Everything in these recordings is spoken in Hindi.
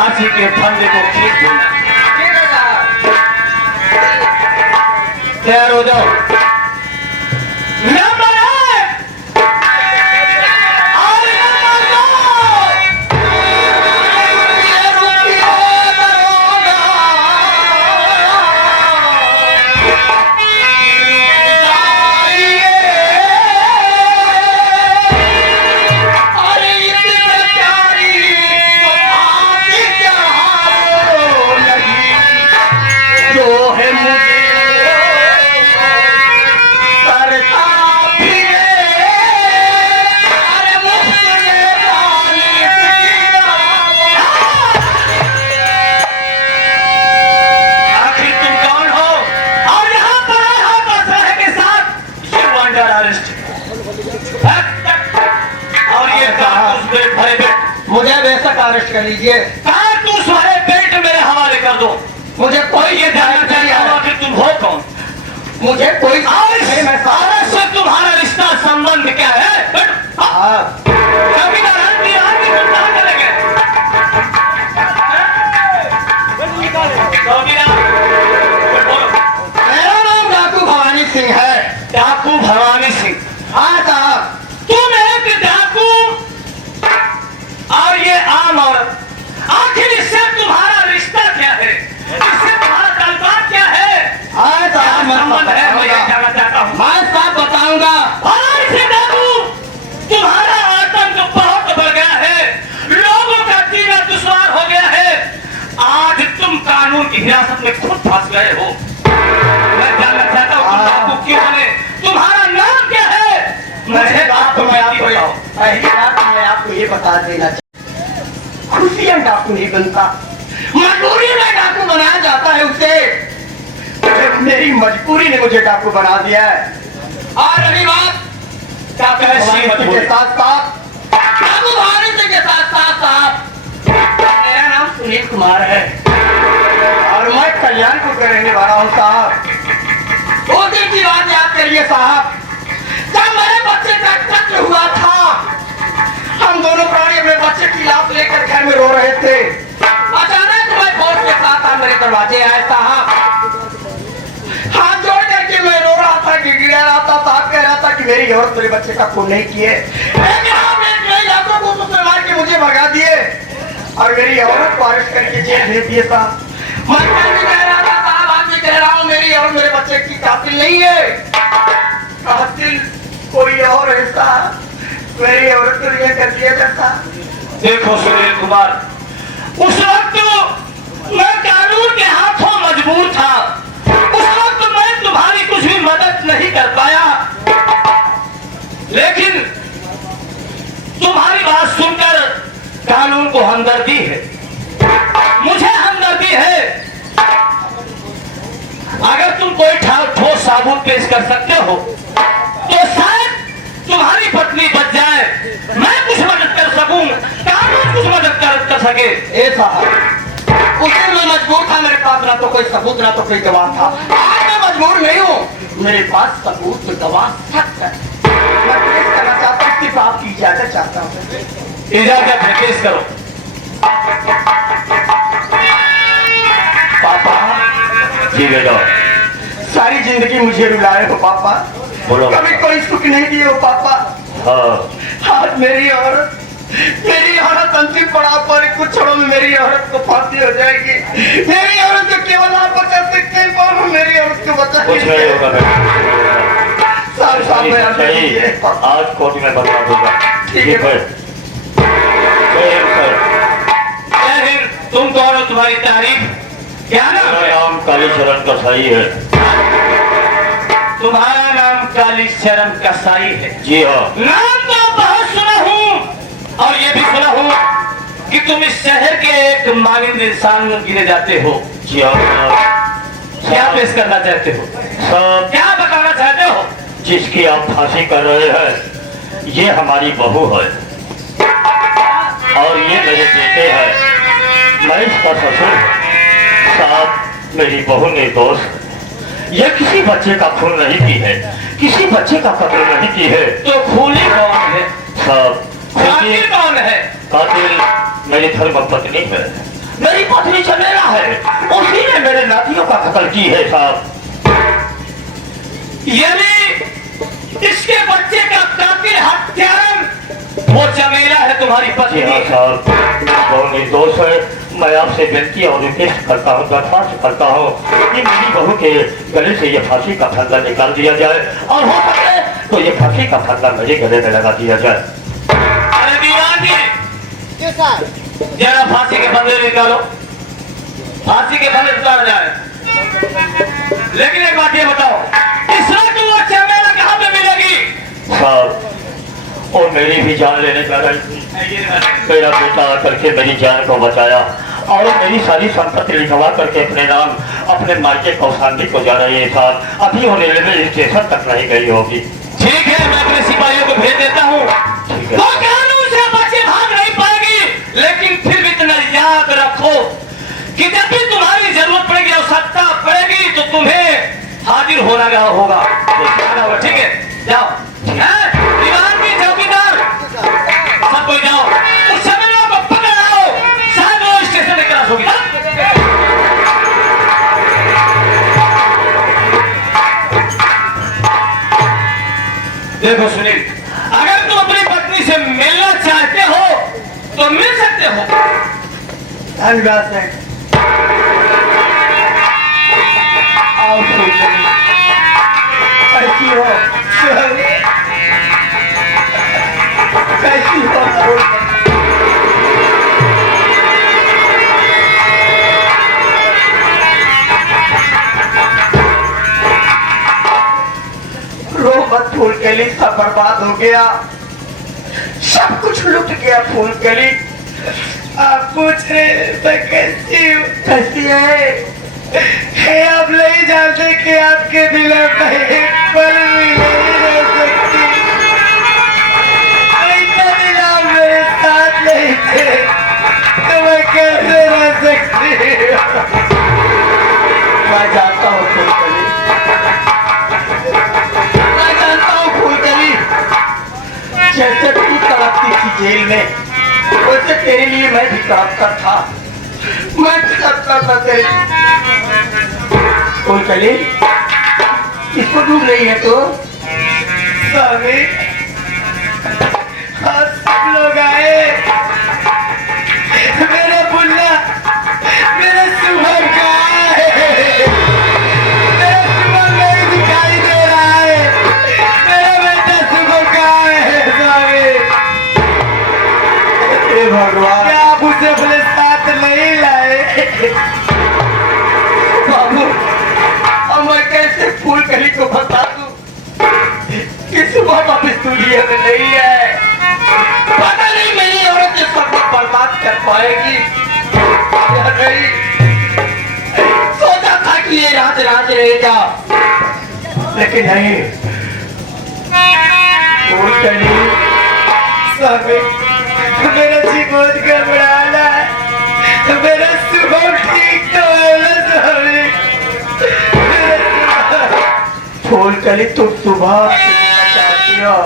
फांसी के फंदे को खींच देना। ठीक है साहब। तैयार हो जाओ। नंबर एक, और नंबर दो। ये रुपया दरोगा, अरे इतने प्यारी तो आके चढ़ाओ नहीं, जो है मुझे करता फिरे, अरे मुझे जाने दिया। आखिर तुम कौन हो और यहाँ पर आए हो बादशाह के साथ? You under arrest. और ये कारतूस बेल्ट भरे बेल्ट, मुझे बेशक अरेस्ट कर लीजिए। कारतूस भरे बेल्ट मेरे हवाले कर दो। मुझे कोई ये जानना चाहिए आखिर तुम हो कौन? मुझे कोई नहीं, मैं से तुम्हारा रिश्ता संबंध क्या है? कभी ना रात आदमी तुम कहाँ चले गए? मेरा नाम डाकू भवानी सिंह है। डाकू भवानी सिंह। हाँ साहब। तुम एक डाकू और ये आम औरत, आखिर इससे तुम्हारा रिश्ता क्या है? इससे तुम्हारा ताल्लुक क्या है? हाँ साहब, मैं संबंध है, मैं ये जानना चाहता हूँ। मैं साहब बताऊंगा। और इसे डाकू, तुम्हारा आतंक बहुत बढ़ गया है, लोगों का जीना दुश्वार हो गया है। आज तुम कानून की हिरासत में खुद फंस गए हो। मैं जानना चाहता हूँ तुम डाकू क्यों बने? तुम्हारा नाम क्या है? मुझे आपको मैं आपको बताओ। पहली बात मैं आपको ये बता देना चाहिए, खुशियां डाकू नहीं बनता, मजबूरी में डाकू बनाया जाता है उसे। मेरी मजबूरी ने मुझे डाकू बना दिया है। और रही बात क्या कहे श्रीमती के साथ साथ डाकू भवानी सिंह के साथ साथ मेरा नाम सुनील कुमार है और मैं कल्याणपुर का रहने वाला हूँ साहब। दो दिन की बात याद करिए साहब, जब मेरे बच्चे का कत्ल हुआ था, हम दोनों प्राणी अपने बच्चे की लाश लेकर घर में रो रहे थे। अचानक मैं फौज के साथ मेरे दरवाजे आए साहब। हाथ जोड़ करके मैं रो रहा था, गिड़गिड़ा रहा था, साहब कह रहा था कि मेरी औरत मेरे बच्चे का खून नहीं किए, लेकिन आप एक नई लाखों को उसने मार के मुझे भगा दिए और मेरी औरत को अरेस्ट करके जेल भेज दिए साहब। मैं कह रहा था साहब, आज भी कह रहा हूँ, मेरी औरत मेरे बच्चे की कातिल नहीं है, कातिल कोई और है साहब। मेरी औरत को रिहा कर दिया जाता। देखो सुनील कुमार, उस वक्त मैं कानून के हाथों मजबूर था, उस वक्त मैं तुम्हारी कुछ भी मदद नहीं कर पाया, लेकिन तुम्हारी बात सुनकर कानून को हमदर्दी है, मुझे हमदर्दी है। अगर तुम कोई ठोस साबुत पेश कर सकते हो तो शायद तुम्हारी पत्नी बच जाए, मैं कुछ मदद कर सकूं, कानून कुछ मदद कर सके। ए साहब, उस दिन मैं मजबूर था, मेरे पास ना तो कोई सबूत ना तो कोई गवाह था। आज मैं मजबूर नहीं हूँ, मेरे पास सबूत गवाह सख्त है। मैं पेश करना चाहता हूँ, सिर्फ आपकी इजाजत चाहता हूँ। इजाजत है, पेश करो। पापा जी बेटा। सारी जिंदगी मुझे रुलाए हो पापा, बोलो। कभी कोई सुख नहीं दिए हो पापा। आज मेरी औरत अंतिम पड़ाव पर, कुछ क्षणों में मेरी औरत को फांसी हो जाएगी। मेरी औरत को केवल आप बचा सकते हैं पापा, मेरी औरत को बचा कुछ नहीं होगा बेटा। आज कोर्ट में बता दूंगा। ठीक है। तुम कौन हो, तुम्हारी तारीफ क्या? नाम कालीचरण कसाई है। तुम्हारा नाम कालीचरण कसाई है? जी हाँ। नाम तो बहुत सुना हूँ और ये भी सुना हूँ कि तुम इस शहर के एक मानिंद इंसान गिने जाते हो। जी हाँ। क्या पेश करना चाहते हो? सब क्या बताना चाहते हो? जिसकी आप फांसी कर रहे हैं, ये हमारी बहू है और ये मेरे बेटे हैं, मैं इसका ससुर। साहब, मेरी बहू निर्दोष, ये किसी बच्चे का खून नहीं की है, किसी बच्चे का कत्ल नहीं की है। तो खूनी कौन है? साहब, कातिल कौन है? कातिल मेरी धर्म पत्नी है। मेरी पत्नी चमेला है, उसी ने मेरे नातियों का कत्ल की है साहब। यानी इसके बच्चे का कातिल हत्यारा वो चमेला है तुम्हारी पत्नी? हाँ साहब, वो निर्दोष है। मैं आपसे विनती और रिक्वेस्ट करता हूँ, दरख्वास्त करता हूँ कि मेरी बहू के गले से ये फांसी का फंदा निकाल दिया जाए, और हो सके तो ये फांसी का फंदा मेरे गले में लगा दिया जाए। अरे दीवान जी, जरा फांसी के फंदे निकालो, फांसी के फंदे उतार जाए। लेकिन एक बात ये बताओ, इस वक्त वो चमेला कहाँ पे मिलेगी? साहब, और मेरी भी जान लेने का रही थी। मेरा बेटा आकर के मेरी जान को बचाया और मेरी सारी संपत्ति लिखवा करके अपने नाम अपने मायके कौशाम्बी को जा रही है साहब। अभी वो रेलवे स्टेशन तक नहीं गई होगी। ठीक है, मैं अपने सिपाहियों को भेज देता हूँ। वो कानून से बचे भाग नहीं पाएगी, लेकिन फिर भी इतना याद रखो कि जब भी तुम्हारी जरूरत पड़ेगी, आवश्यकता पड़ेगी, तो तुम्हें हाजिर होना होगा। ठीक है, जाओ। दीवान की चौकीदार, सब कोई जाओ, उस चमेला को पकड़ लाओ, साहब वो स्टेशन में क्रॉस होगी। देखो सुनील, अगर तुम अपनी पत्नी से मिलना चाहते हो तो मिल सकते हो। धन्यवाद है। आओ कैसी हो? कैसी हो? रो मत फूलकली, सब बर्बाद हो गया, सब कुछ लुट गया फूलकली। आप पूछ रहे मैं कैसी हूँ? कैसी है? आप नहीं जानते कि आपके दिल में एक पल भी नहीं रह सकती। इतना दिन आप मेरे साथ नहीं थे तो मैं कैसे रह सकती हूँ? मैं जानता हूँ फूलकली, मैं जानता हूँ फूलकली, जैसे तू तड़पती थी जेल में, वैसे तेरे लिए मैं भी तड़पता था। मैं तड़पता था तेरे। फूलकली, इसको डूब रही है तो? स्वामी, आप सब लोग आए, मेरा बुल्ला, मेरा शुभम कहाँ है? मेरा शुभम नहीं दिखाई दे रहा है। मेरा बेटा शुभम कहाँ है? स्वामी, हे भगवान, क्या आप उसे अपने साथ नहीं लाए? बाबू, अब मैं कैसे फूलकली को बता दूं कि सुबह वापस दुनिया में नहीं है? पता नहीं मेरी औरत इस वक्त बर्बाद कर पाएगी या नहीं। सोचा था कि ये राज राज रहेगा, लेकिन नहीं। फूलकली, स्वामी, मेरा जी बहुत घबराना है। मेरा सुबह ठीक तो है ना स्वामी? फूलकली, तुम सुबह चाहती हो?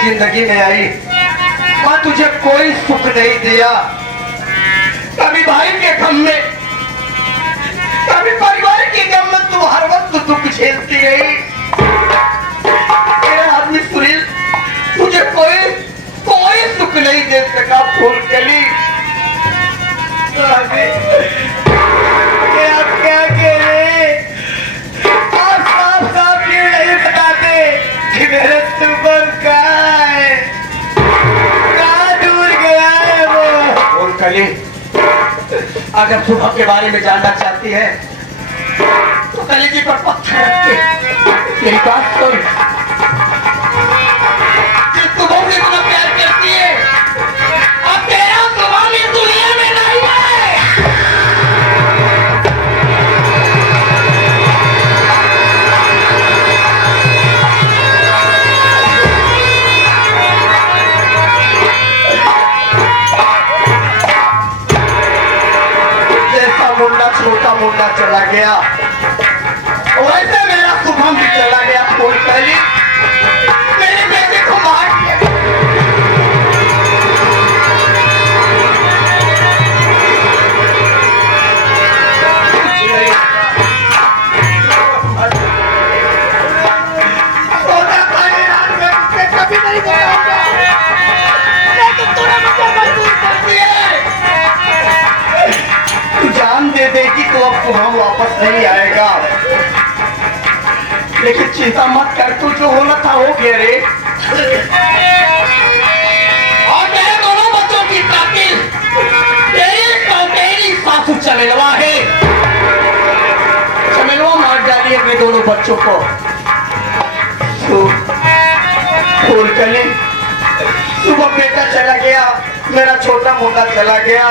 जिंदगी में आई, मैं तुझे कोई सुख नहीं दिया। कभी भाई के गम में, कभी परिवार के गम में तू हर वक्त दुख झेलती रही। सुबह के बारे में जानना चाहती है तो कलेजी पर पत्थर रख के मेरी बात सुन। जिस सुबह से इतना प्यार करती है अब तेरा सुबह इस दुनिया में नहीं है। जैसा मुन्ना छोटा मुन्ना चला गया वैसे मेरा शुभम भी चला गया। कोई पहली मेरे बेटे को मार दिया। सोचा था ये रात में तुझसे कभी नहीं बताऊंगा, लेकिन तूने मुझे मजबूर कर दिया। तू जान दे देगी तो अब शुभम वापस नहीं आएगा, लेकिन चिंता मत कर, तू जो होना था हो गया रे। और तेरे दोनों बच्चों की कातिल तेरी सासू चमेलवा है। चमेलवा मार डाली अपने दोनों बच्चों को। फूलकली सुबह बेटा चला गया, मेरा छोटा मोटा चला गया।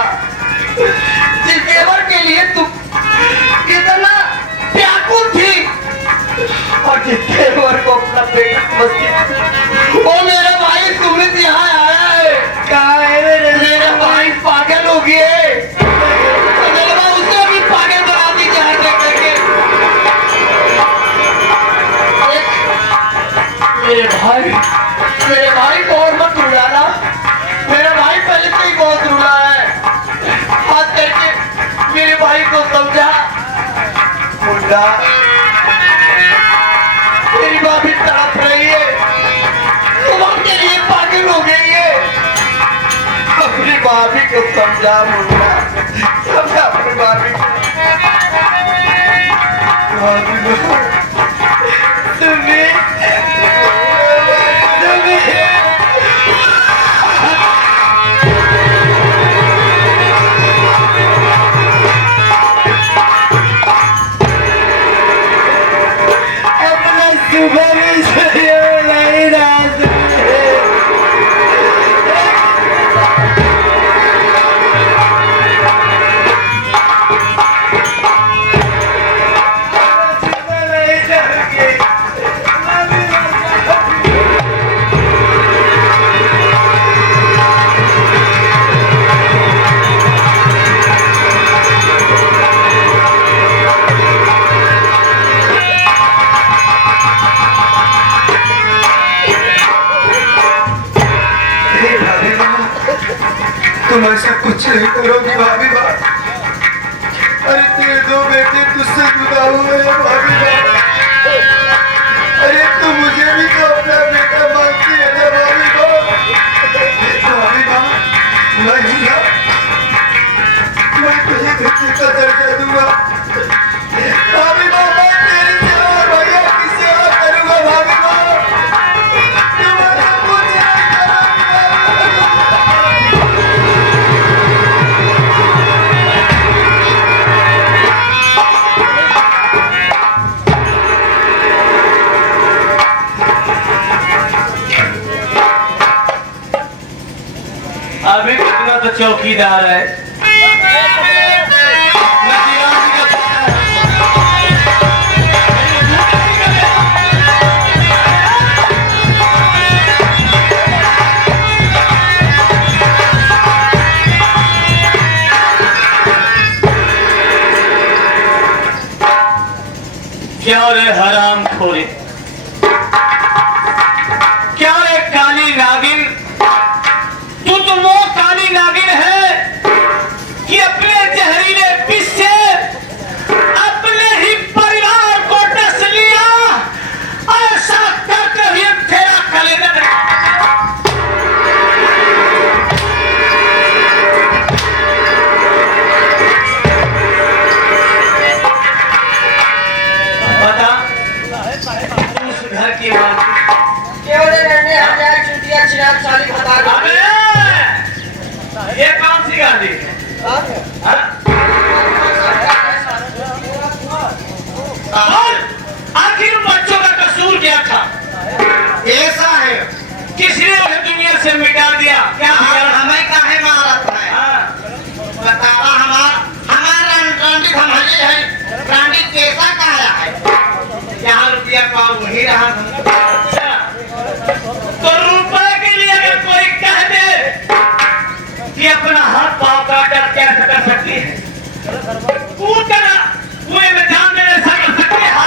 जिस देवर के लिए तू इतना व्याकुल थी और जिस देवर को अपना बेटा समझती, वो मेरा भाई सुमित यहाँ आया है। कहाँ है मेरा भाई? पागल हो गए। तो मेरे भाई उसे भी पागल बना दी जाए करके। मेरे भाई को और मत रुलाना। मेरा भाई पहले से ही बहुत रुला है। हाथ करके मेरे भाई को समझा। मुंडा तेरी माँ भी तड़प रही है, तुम के लिए पागल हो गई है। अपनी भाभी को समझा मुंडा, समझा अपनी भाभी को। तुम ऐसा कुछ नहीं करोगी भाभी माँ। अरे तेरे दो बेटे तुझसे जुदा हुए हैं भाभी माँ। अरे तू मुझे भी तो अपना बेटा मानती है ना भाभी माँ। भाभी माँ नहीं ना, मैं तुझे धरती का दर्जा दूंगा भाभी माँ। मैं तेरी सेवा और भैया की सेवा करूंगा भाभी माँ। तुम्हारा कुछ नहीं करूंगा। अभी कितना तो चौकीदार है। क्या रे हराम खोरी, क्या रे काली नागिन, तू तो वो काली नागिन है कि अपने जहरीले विष से अपने ही परिवार को डस लिया। ऐसा करके ही तेरा कलेजा बता। उस घर की बात ये कौन सी गाली है? से मिटा दिया। क्या किया? हमें काहे मारत है? हाँ, बतावा हमारा रंडित हम है रंडित कैसा काया है? यहाँ रुपया पाओ वही रहा। अच्छा। तो रुपए के लिए अगर कोई कह दे कि अपना हाथ पाँव काट क्या कर सकती है, कूद कर कुएं में जान देने से कर सकती है। हाँ,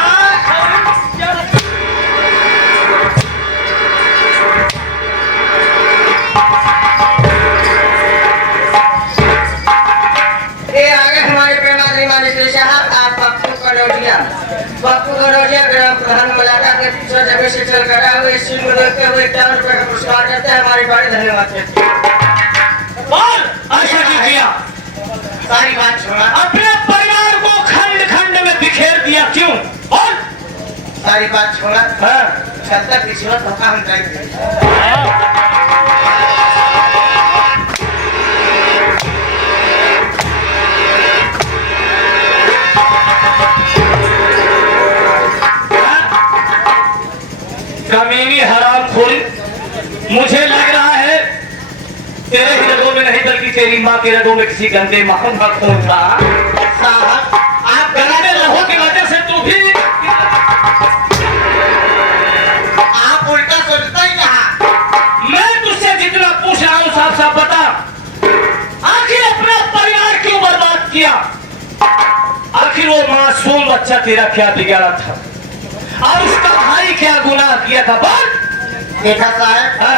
ये आगे हमारे प्रेमानी मानी श्री साहब आप पप्पू कनौजिया ग्राम प्रधान मुलाकात के तीसरा जगह से चल कर आए हुए इस सील को देखते हुए 51 रुपए का पुरस्कार देते हैं। हमारी बड़ी धन्यवाद कहते हैं। बोल ऐसा क्यों किया? सारी बात छोड़ा, अपने परिवार को खंड खंड में बिखेर दिया क्यों? बोल। सारी बात छोड़ा, हाँ, छत्तर पिछड़ा धोखा हम जाएंगे। कमीनी हरामखोर, मुझे लग रहा है तेरे ही रगों में नहीं बल्कि तेरी माँ के रगों में किसी गंदे माहौल का खून था। साहब आप गंदे लहू की वजह से तू भी आप उल्टा सोचता ही कहा। मैं तुझसे जितना पूछ रहा हूँ साफ साफ बता, आखिर अपना परिवार क्यों बर्बाद किया? आखिर वो मासूम बच्चा तेरा क्या बिगाड़ा था और उसका भाई क्या गुनाह किया था? बोल। देखा साहब, हाँ,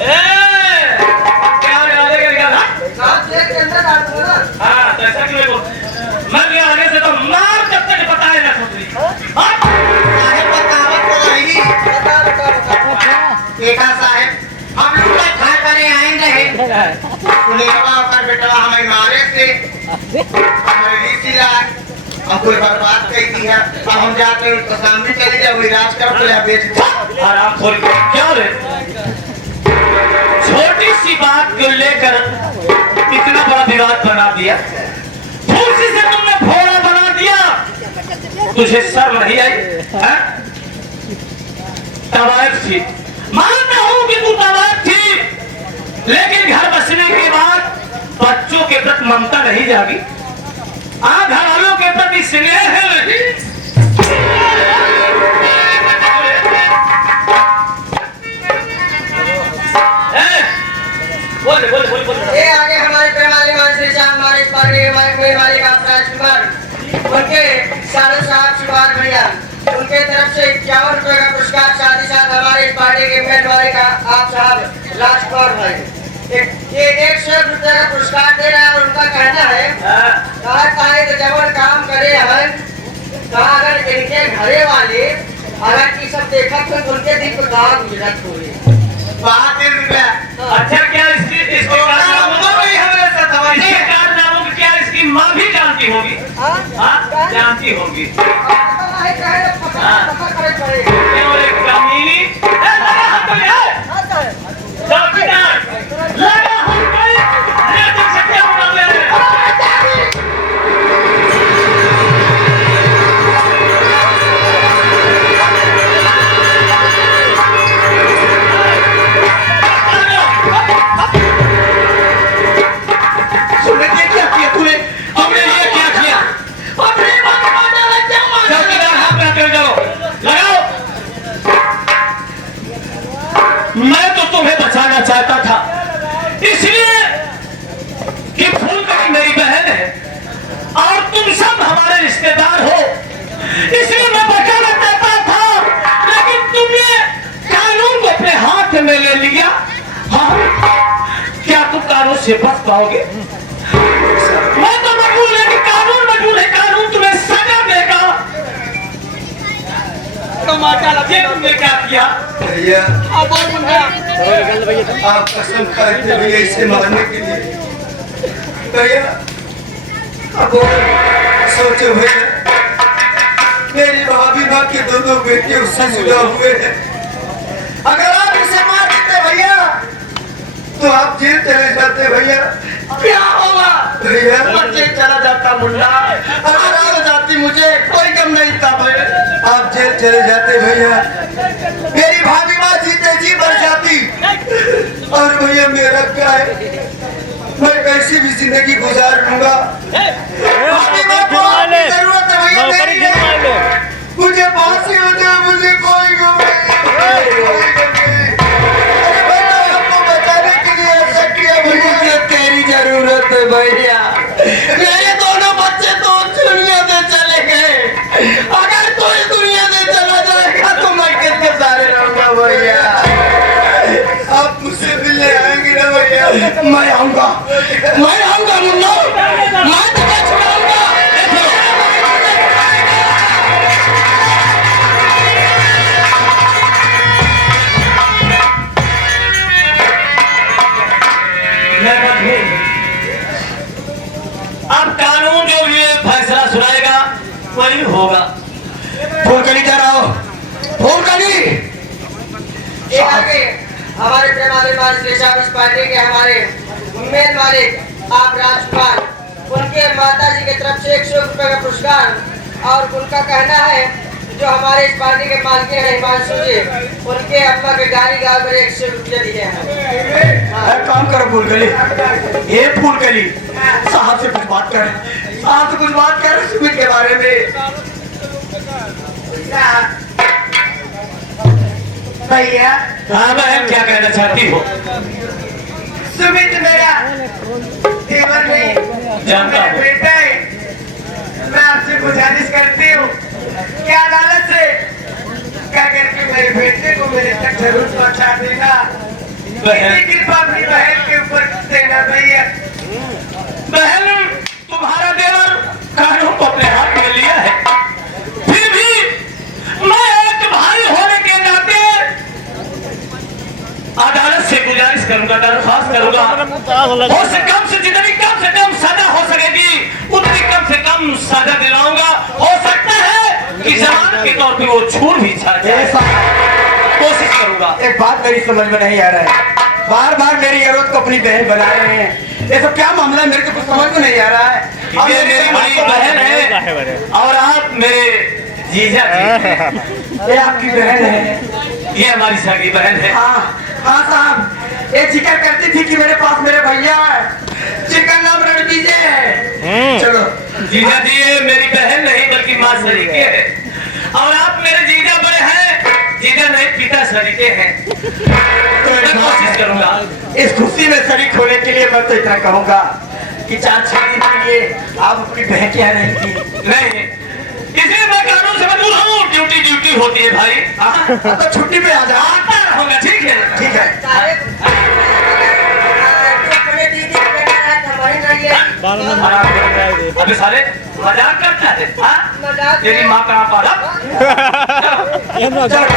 ए, क्या डालेगा? हाँ, तो ऐसा क्यों बोल? मैं भी आने से तो मार जब तक बताए ना सोचली। हाँ? साहब बतावत तो रही। देखा साहब, हम लोग खा करे आए रहे सुनेगा और बेटा हमें मारे से हमारे रीति लाए हम कोई बर्बाद कर दी है। अब हम जाते हैं उसको सामने चले जाओ इलाज कर तो यहाँ बेच दो। आराम खोल के क्या रे? छोटी सी बात को लेकर इतना बड़ा विवाद बना दिया, तुलसी से तुमने भोला बना दिया। तुझे शर्म नहीं आई? हाँ? तवायफ थी, मानता हूं कि तू तवायफ थी, लेकिन घर बसने के बाद बच्चों के प्रति ममता नहीं जागी, घर वालों के प्रति स्नेह है नहीं। बोल बोल बोल बोल। ये आगे हमारे प्रेमाली मान श्री श्याम हमारे पार्टी के मालिक आप राजकुमार उनके सारे साहब शिवार भैया उनके तरफ से 51 रुपए का पुरस्कार, साथ ही साथ हमारे पार्टी के मेन मालिक आप साहब राजकुमार भाई ये 100 रुपए का पुरस्कार दे रहा है। और उनका कहना है कहा तो जब काम करे हम कहा अगर इनके घरे वाले अगर की सब देखा तो उनके दिन को दाग गुजरत हुई बात है रुपया। अच्छा, क्या इसके कारनामों को क्या इसकी माँ भी जानती होगी? हाँ, जानती होगी। केवल एक कमीनी चौकीदार लगा हम कोई ये देख सकते हो ना मेरे। सुने क्या किया तूने? तुमने ये क्या किया? अपने चौकीदार हाथ में कर जाओ, लगाओ। मैं तो तुम्हें बचाना चाहता था, इसलिए कि फूलकड़ी मेरी बहन है और तुम सब हमारे रिश्तेदार हो, इसलिए मैं बचाना चाहता था, लेकिन तुमने कानून को अपने हाथ में ले लिया। हाँ, क्या तुम कानून से बच पाओगे? मैं तो मजबूर, लेकिन कानून मजबूर है, कानून तुम्हें सजा देगा। ये तुमने क्या किया? भैया आप कसम खाते भैया इसे मारने के लिए भैया अब सोचो भैया मेरी भाभी माँ के दोनों बेटे उससे जुड़ा हुए हैं। अगर आप इसे मार देते भैया तो आप जेल चले जाते भैया। क्या होगा भैया? जेल चला जाता मुन्ना। अगर आप जाती मुझे कोई गम नहीं था भैया। आप जेल चले जाते भैया, मेरी भाभी माँ जीते जी मर जाती, और भैया मेरा क्या है, मैं कैसी भी जिंदगी गुजार लूंगा। भाभी माँ को आपकी जरूरत है भैया, मेरी है। मुझे फांसी हो जाए, मुझे कोई गम नहीं, अरे भैया आपको बचाने के लिए ऐसा किया भैया। मुझे तेरी जरूरत है भैया, मेरे दोनों बच्चे तो दुनिया से चले गए, अगर तू इस दुनिया से चला जाएगा तो मैं किसके सारे रहूंगा भैया। आप मुझसे मिलने आएंगे ना भैया? मैं आऊंगा मुन्ना, मैं तुझे छुड़ाऊंगा। अब कानून जो भी फैसला सुनाएगा वही होगा। फूलकली जा रहा हो, फूलकली। ये आगे हमारे प्रेमाभिमान स्पेशलिस्ट इस पार्टी के हमारे मेन मालिक आप राजपाल, उनके माता जी की तरफ से 100 रुपए का पुरस्कार, और उनका कहना है जो हमारे इस पार्टी के मालिक हैं हिमांशु जी, उनके अम्मा के गाड़ी गाँव में 100 रुपये दिए हैं। एक काम करो फूलकली, ये फूलकली साहब से कुछ बात कर, साहब से कुछ बात कर सुमित के बारे में। भैया हाँ बहन, क्या कहना चाहती हो? सुमित मेरा देवर नहीं, जानता हूँ। बेटा है। मैं आपसे गुजारिश करती हूँ कि अदालत से क्या करके मेरे बेटे को मेरे तक जरूर पहुँचा देना। इतनी कृपा अपनी बहन के ऊपर देना भैया। बहन, तुम्हारा देवर कानून को अपने हाथ में लिया है, फिर भी मैं एक भाई होने के नाते अदालत से गुजारिश करूंगा, दरख्वास्त करूंगा, हो से जितनी कम से कम सजा हो सकेगी उतनी कम से कम सजा दिलाऊंगा। हो सकता है कि जमानत के तौर पे वो छूट भी जाए, कोशिश करूंगा। एक बात मेरी समझ में नहीं आ रहा है, बार बार मेरी औरत को अपनी बहन बना रहे हैं, ये सब क्या मामला है? मेरे को कुछ समझ में नहीं आ रहा है। ये मेरी बड़ी बहन है और आप मेरे जीजा जी। ये आपकी बहन है? ये हमारी सगी बहन है। हाँ हाँ साहब, ये जिक्र करती थी कि मेरे पास मेरे भैया है, जिनका नाम रणविजय है। चलो जीजा जी, ये मेरी बहन नहीं बल्कि माँ सरीके है, और आप मेरे जीजा बड़े हैं, जीजा नहीं पिता सरीके हैं। तो मैं कोशिश करूंगा। इस खुशी में शरीक होने के लिए मैं तो इतना कहूंगा कि 4-6 दिन के लिए आप अपनी बहन के यहाँ रहेंगी। नहीं, इसलिए मैं कानून से दूर हूँ, ड्यूटी होती है भाई। हाँ, तो छुट्टी पे आ जा। आता रहूंगा, ठीक है? ठीक है। साहब, अपने दीदी के बेटा रात हमारी नहीं है। अबे साले मजाक करता है? हाँ? मजाक तेरी माँ कहाँ पाला? चलो।